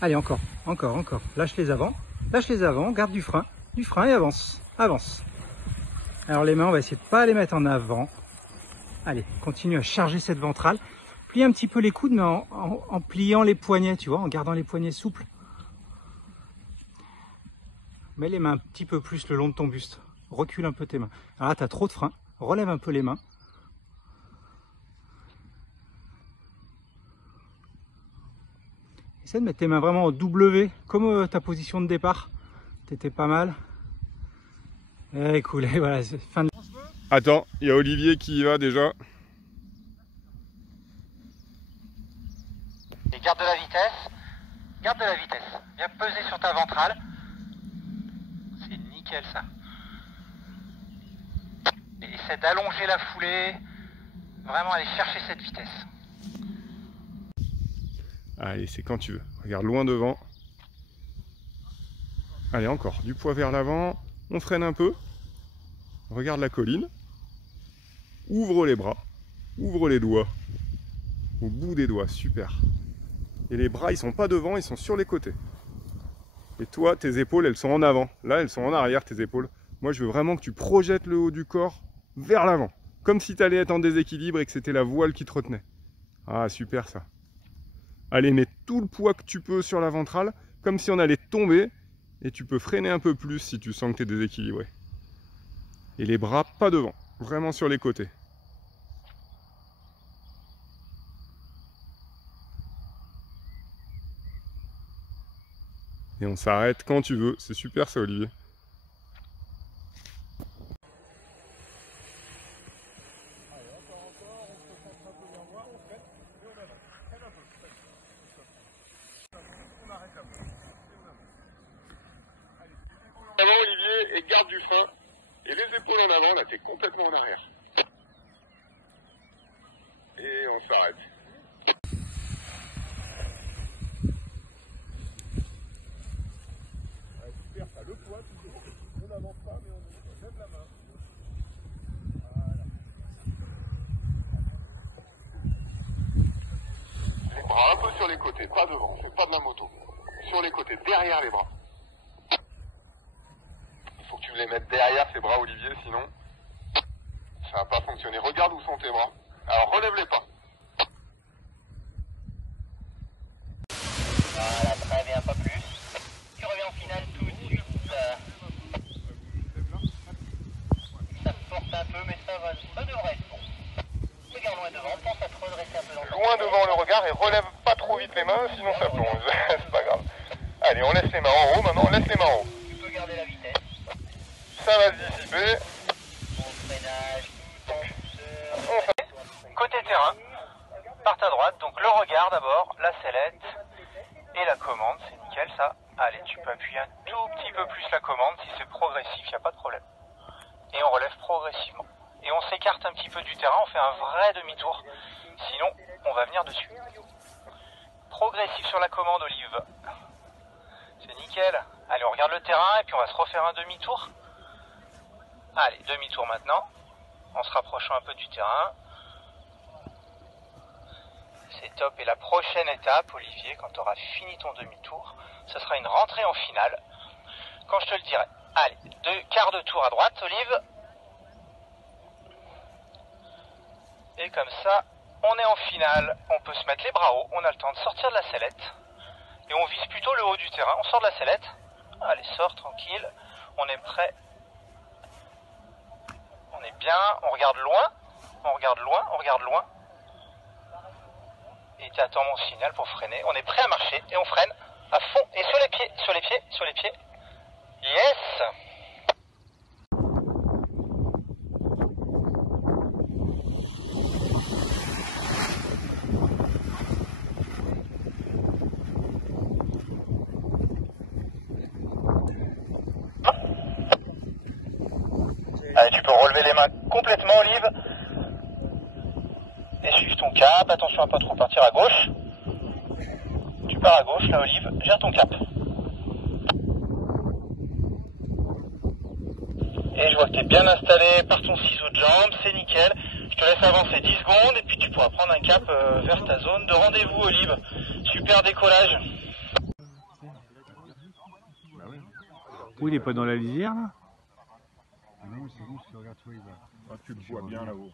Allez, encore. Lâche les avant, garde du frein et avance. Alors les mains, on va essayer de pas les mettre en avant. Allez, continue à charger cette ventrale. Plie un petit peu les coudes, mais en pliant les poignets, tu vois, en gardant les poignets souples. Mets les mains un petit peu plus le long de ton buste. Recule un peu tes mains. Alors là, tu as trop de frein. Relève un peu les mains. Essaie de mettre tes mains vraiment en W, comme ta position de départ. T'étais pas mal. Et cool, et voilà, c'est fin de... Attends, il y a Olivier qui y va déjà. Et garde de la vitesse. Viens peser sur ta ventrale. C'est nickel ça. Et essaie d'allonger la foulée. Vraiment aller chercher cette vitesse. Allez, c'est quand tu veux. Regarde loin devant. Allez, encore. Du poids vers l'avant. On freine un peu. Regarde la colline. Ouvre les bras. Ouvre les doigts. Au bout des doigts. Super. Et les bras, ils sont pas devant, ils sont sur les côtés. Et toi, tes épaules, elles sont en avant. Là, elles sont en arrière, tes épaules. Moi, je veux vraiment que tu projettes le haut du corps vers l'avant. Comme si tu allais être en déséquilibre et que c'était la voile qui te retenait. Ah, super ça. Allez, mets tout le poids que tu peux sur la ventrale, comme si on allait tomber. Et tu peux freiner un peu plus si tu sens que tu es déséquilibré. Et les bras pas devant, vraiment sur les côtés. Et on s'arrête quand tu veux. C'est super ça, Olivier. Avant, Olivier, et garde du frein. Et les épaules en avant, là, t'es complètement en arrière. Et on s'arrête. Super, t'as le poids, on n'avance pas, mais on lève la main. Voilà. Les bras un peu sur les côtés, pas devant, c'est pas de la moto. Sur les côtés, derrière les bras. Faut que tu me les mettes derrière ces bras, Olivier, sinon ça va pas fonctionner. Regarde où sont tes bras. Alors relève-les pas. Voilà, très bien, pas plus. Tu reviens en finale tout de suite. Ça force un peu, mais ça devrait être bon. Regarde loin devant, pense à te redresser un peu dans le Loin devant le regard et relève pas trop vite les mains, sinon ça plonge. C'est pas grave. Allez, on laisse les mains en haut maintenant, laisse les mains en haut. Tu peux garder la vitesse. Ça va se dissiper. Bon freinage, tout en douceur. Côté terrain, par ta droite, donc le regard d'abord, la sellette et la commande, c'est nickel ça. Allez, tu peux appuyer un tout petit peu plus la commande, si c'est progressif, il n'y a pas de problème. Et on relève progressivement. Et on s'écarte un petit peu du terrain, on fait un vrai demi-tour, sinon on va venir dessus. Progressif sur la commande, Olive. C'est nickel. Allez, on regarde le terrain et puis on va se refaire un demi-tour. Allez, demi-tour maintenant, en se rapprochant un peu du terrain. C'est top. Et la prochaine étape, Olivier, quand tu auras fini ton demi-tour, ce sera une rentrée en finale, quand je te le dirai. Allez, deux quarts de tour à droite, Olive. Et comme ça, on est en finale. On peut se mettre les bras hauts, on a le temps de sortir de la sellette. Et on vise plutôt le haut du terrain. On sort de la sellette. Allez, sors, tranquille. On est prêt. On est bien, on regarde loin, et tu attends mon signal pour freiner. On est prêt à marcher et on freine à fond et sur les pieds. Yes! Allez, tu peux relever les mains complètement, Olive. Et suivre ton cap. Attention à pas trop partir à gauche. Tu pars à gauche, là, Olive. Gère ton cap. Et je vois que tu es bien installé par ton ciseau de jambe. C'est nickel. Je te laisse avancer 10 secondes et puis tu pourras prendre un cap vers ta zone de rendez-vous, Olive. Super décollage. Oui, il est pas dans la lisière là. Ah non, c'est bon, si tu regardes, tu vois, il va. Ah, tu le vois bien là-haut.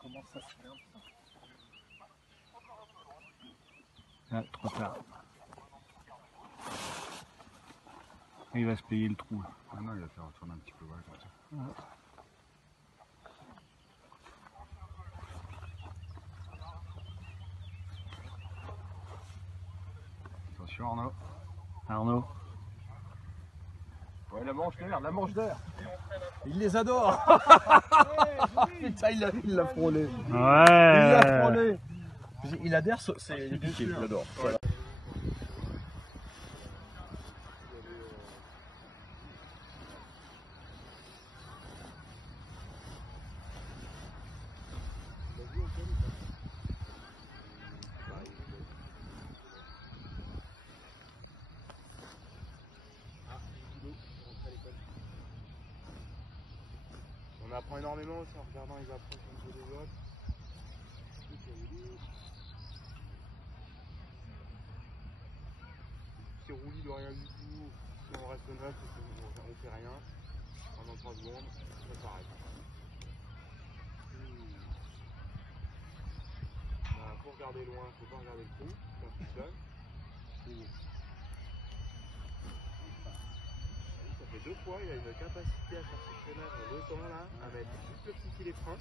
Comment ça se fait? Ah, trop tard. Il va se payer le trou. Ah non, il va faire retourner un petit peu, ouais, comme ça. Attention Arnaud. Arnaud. Ouais, la manche d'air, la manche d'air. Il les adore. Putain, il l'a frôlé. Ouais. Il l'a frôlé. Il adhère, c'est piqué, il adore. Ouais. On apprend énormément aussi en regardant les approches un peu des autres. C'est roulis de rien du tout. Si on reste neuf, on fait rien. Pendant 3 secondes, c'est pareil. Faut regarder loin, faut pas regarder le trou, ça fonctionne. Ça fait 2 fois, il a une capacité à faire ses freinages en 2 temps là, à mettre juste le petit filet frein.